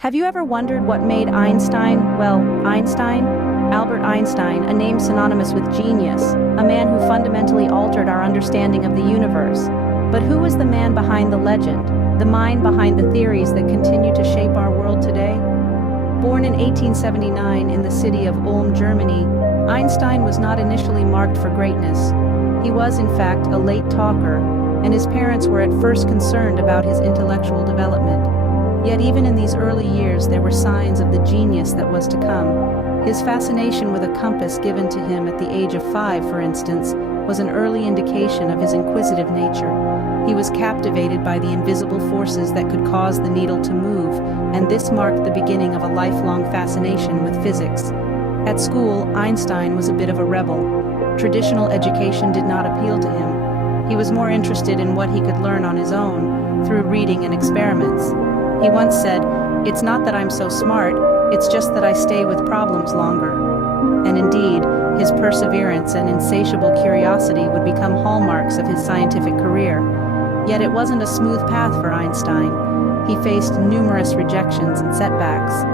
Have you ever wondered what made Einstein, well, Einstein? Albert Einstein, a name synonymous with genius, a man who fundamentally altered our understanding of the universe. But who was the man behind the legend, the mind behind the theories that continue to shape our world today? Born in 1879 in the city of Ulm, Germany, Einstein was not initially marked for greatness. He was, in fact, a late talker, and his parents were at first concerned about his intellectual development. Yet even in these early years there were signs of the genius that was to come. His fascination with a compass given to him at the age of 5, for instance, was an early indication of his inquisitive nature. He was captivated by the invisible forces that could cause the needle to move, and this marked the beginning of a lifelong fascination with physics. At school, Einstein was a bit of a rebel. Traditional education did not appeal to him. He was more interested in what he could learn on his own, through reading and experiments. He once said, "It's not that I'm so smart, it's just that I stay with problems longer." And indeed, his perseverance and insatiable curiosity would become hallmarks of his scientific career. Yet it wasn't a smooth path for Einstein. He faced numerous rejections and setbacks.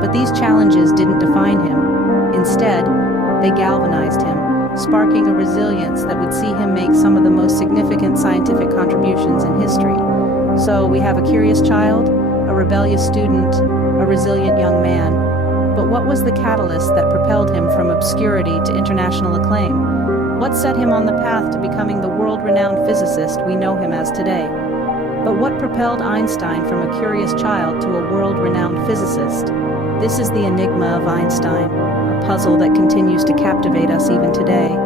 But these challenges didn't define him. Instead, they galvanized him, sparking a resilience that would see him make some of the most significant scientific contributions in history. So we have a curious child, a rebellious student, a resilient young man. But what was the catalyst that propelled him from obscurity to international acclaim? What set him on the path to becoming the world-renowned physicist we know him as today? But what propelled Einstein from a curious child to a world-renowned physicist? This is the enigma of Einstein, a puzzle that continues to captivate us even today.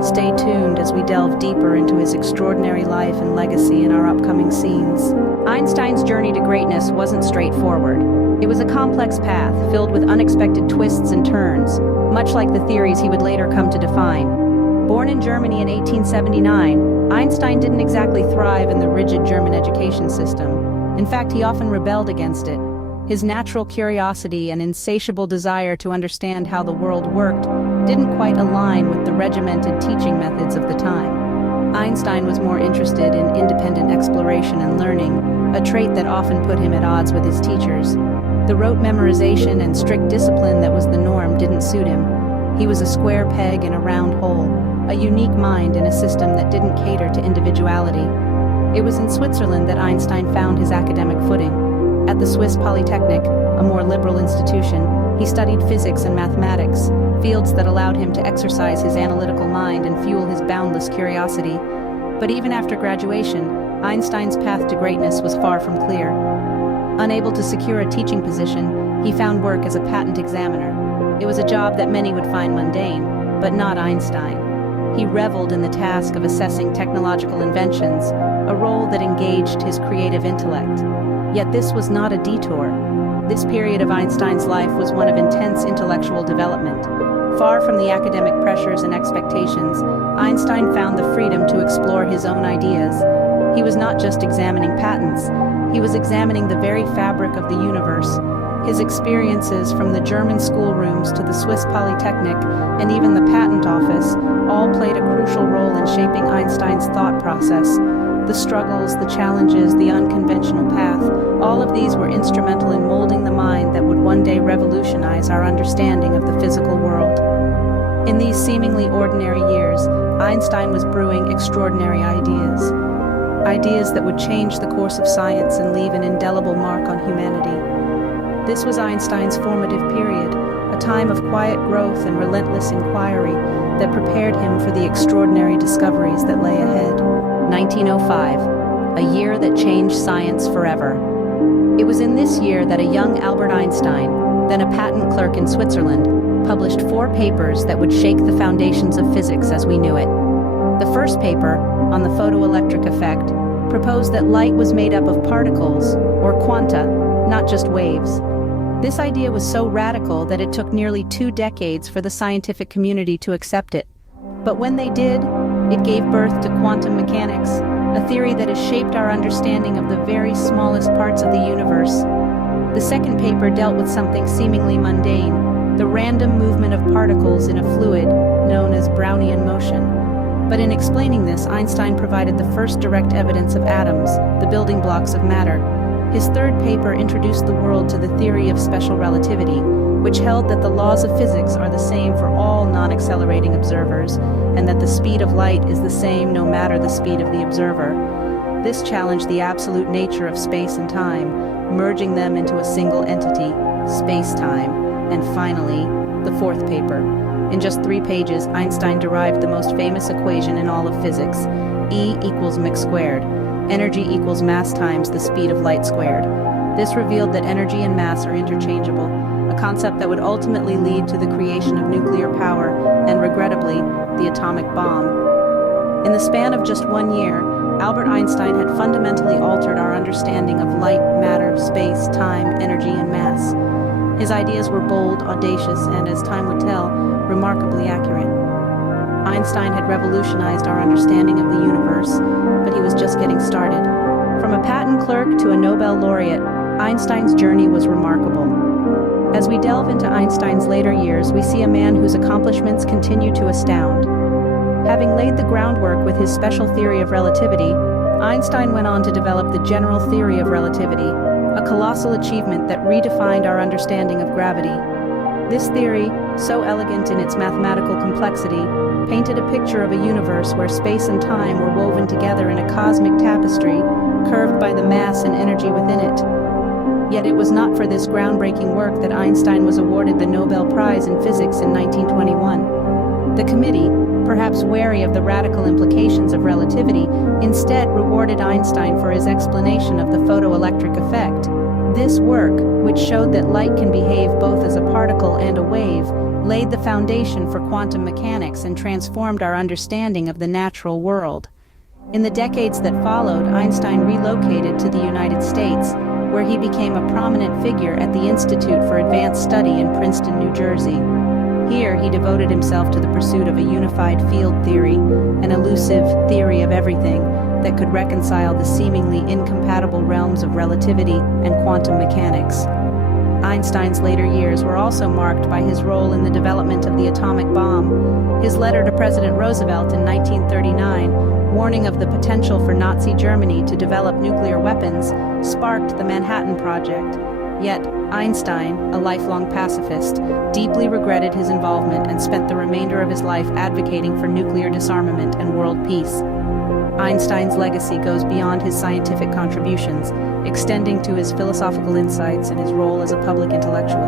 Stay tuned as we delve deeper into his extraordinary life and legacy in our upcoming scenes. Einstein's journey to greatness wasn't straightforward. It was a complex path filled with unexpected twists and turns, much like the theories he would later come to define. Born in Germany in 1879, Einstein didn't exactly thrive in the rigid German education system. In fact, he often rebelled against it. His natural curiosity and insatiable desire to understand how the world worked didn't quite align with the regimented teaching methods of the time. Einstein was more interested in independent exploration and learning, a trait that often put him at odds with his teachers. The rote memorization and strict discipline that was the norm didn't suit him. He was a square peg in a round hole, a unique mind in a system that didn't cater to individuality. It was in Switzerland that Einstein found his academic footing. At the Swiss Polytechnic, a more liberal institution, he studied physics and mathematics, fields that allowed him to exercise his analytical mind and fuel his boundless curiosity. But even after graduation, Einstein's path to greatness was far from clear. Unable to secure a teaching position, he found work as a patent examiner. It was a job that many would find mundane, but not Einstein. He reveled in the task of assessing technological inventions, a role that engaged his creative intellect. Yet this was not a detour. This period of Einstein's life was one of intense intellectual development. Far from the academic pressures and expectations, Einstein found the freedom to explore his own ideas. He was not just examining patents, he was examining the very fabric of the universe. His experiences from the German schoolrooms to the Swiss Polytechnic and even the patent office all played a crucial role in shaping Einstein's thought process. The struggles, the challenges, the unconventional path, all of these were instrumental in molding the mind that would one day revolutionize our understanding of the physical world. In these seemingly ordinary years, Einstein was brewing extraordinary ideas. Ideas that would change the course of science and leave an indelible mark on humanity. This was Einstein's formative period, a time of quiet growth and relentless inquiry that prepared him for the extraordinary discoveries that lay ahead. 1905, a year that changed science forever. It was in this year that a young Albert Einstein, then a patent clerk in Switzerland, published 4 papers that would shake the foundations of physics as we knew it. The first paper, on the photoelectric effect, proposed that light was made up of particles, or quanta, not just waves. This idea was so radical that it took nearly 2 decades for the scientific community to accept it. But when they did, it gave birth to quantum mechanics, a theory that has shaped our understanding of the very smallest parts of the universe. The second paper dealt with something seemingly mundane, the random movement of particles in a fluid known as Brownian motion. But in explaining this, Einstein provided the first direct evidence of atoms, the building blocks of matter. His third paper introduced the world to the theory of special relativity, which held that the laws of physics are the same for all non-accelerating observers, and that the speed of light is the same no matter the speed of the observer. This challenged the absolute nature of space and time, merging them into a single entity, space-time. And finally, the fourth paper. In just 3 pages, Einstein derived the most famous equation in all of physics: E equals mc squared. Energy equals mass times the speed of light squared. This revealed that energy and mass are interchangeable, a concept that would ultimately lead to the creation of nuclear power and, regrettably, the atomic bomb. In the span of just 1 year, Albert Einstein had fundamentally altered our understanding of light, matter, space, time, energy, and mass. His ideas were bold, audacious, and, as time would tell, remarkably accurate. Einstein had revolutionized our understanding of the universe, but he was just getting started. From a patent clerk to a Nobel laureate, Einstein's journey was remarkable. As we delve into Einstein's later years, we see a man whose accomplishments continue to astound. Having laid the groundwork with his special theory of relativity, Einstein went on to develop the general theory of relativity, a colossal achievement that redefined our understanding of gravity. This theory, so elegant in its mathematical complexity, painted a picture of a universe where space and time were woven together in a cosmic tapestry, curved by the mass and energy within it. Yet it was not for this groundbreaking work that Einstein was awarded the Nobel Prize in Physics in 1921. The committee, perhaps wary of the radical implications of relativity, instead rewarded Einstein for his explanation of the photoelectric effect. This work, which showed that light can behave both as a particle and a wave, laid the foundation for quantum mechanics and transformed our understanding of the natural world. In the decades that followed, Einstein relocated to the United States, where he became a prominent figure at the Institute for Advanced Study in Princeton, New Jersey. Here, he devoted himself to the pursuit of a unified field theory, an elusive theory of everything that could reconcile the seemingly incompatible realms of relativity and quantum mechanics. Einstein's later years were also marked by his role in the development of the atomic bomb. His letter to President Roosevelt in 1939, warning of the potential for Nazi Germany to develop nuclear weapons, sparked the Manhattan Project. Yet, Einstein, a lifelong pacifist, deeply regretted his involvement and spent the remainder of his life advocating for nuclear disarmament and world peace. Einstein's legacy goes beyond his scientific contributions, extending to his philosophical insights and his role as a public intellectual.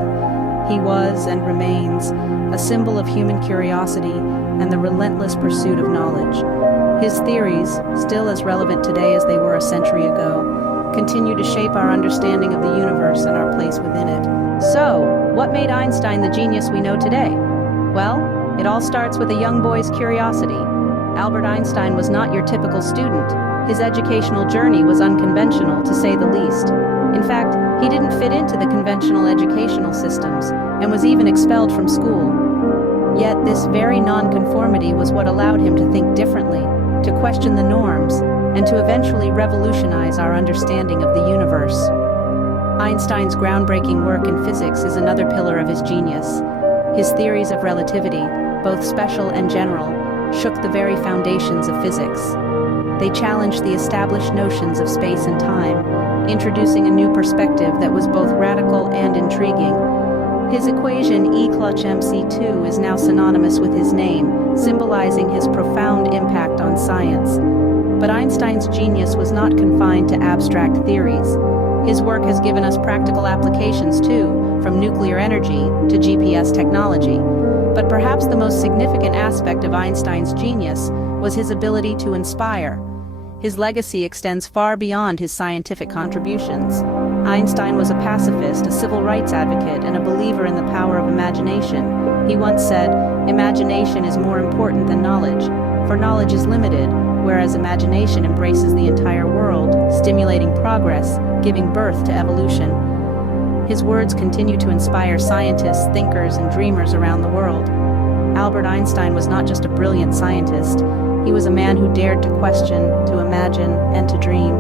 He was, and remains, a symbol of human curiosity and the relentless pursuit of knowledge. His theories, still as relevant today as they were a century ago, continue to shape our understanding of the universe and our place within it. So, what made Einstein the genius we know today? Well, it all starts with a young boy's curiosity. Albert Einstein was not your typical student. His educational journey was unconventional, to say the least. In fact, he didn't fit into the conventional educational systems, and was even expelled from school. Yet this very nonconformity was what allowed him to think differently, to question the norms, and to eventually revolutionize our understanding of the universe. Einstein's groundbreaking work in physics is another pillar of his genius. His theories of relativity, both special and general, shook the very foundations of physics. They challenged the established notions of space and time, introducing a new perspective that was both radical and intriguing. His equation E = mc2 is now synonymous with his name, symbolizing his profound impact on science. But Einstein's genius was not confined to abstract theories. His work has given us practical applications too, from nuclear energy to GPS technology. But perhaps the most significant aspect of Einstein's genius was his ability to inspire. His legacy extends far beyond his scientific contributions. Einstein was a pacifist, a civil rights advocate, and a believer in the power of imagination. He once said, "Imagination is more important than knowledge, for knowledge is limited, whereas imagination embraces the entire world, stimulating progress, giving birth to evolution." His words continue to inspire scientists, thinkers, and dreamers around the world. Albert Einstein was not just a brilliant scientist. He was a man who dared to question, to imagine, and to dream.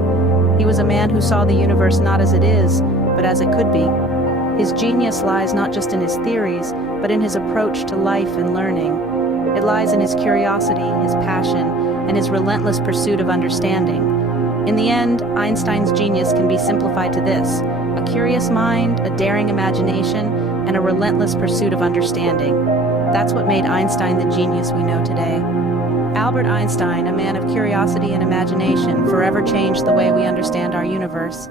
He was a man who saw the universe not as it is, but as it could be. His genius lies not just in his theories, but in his approach to life and learning. It lies in his curiosity, his passion, and his relentless pursuit of understanding. In the end, Einstein's genius can be simplified to this: a curious mind, a daring imagination, and a relentless pursuit of understanding. That's what made Einstein the genius we know today. Albert Einstein, a man of curiosity and imagination, forever changed the way we understand our universe.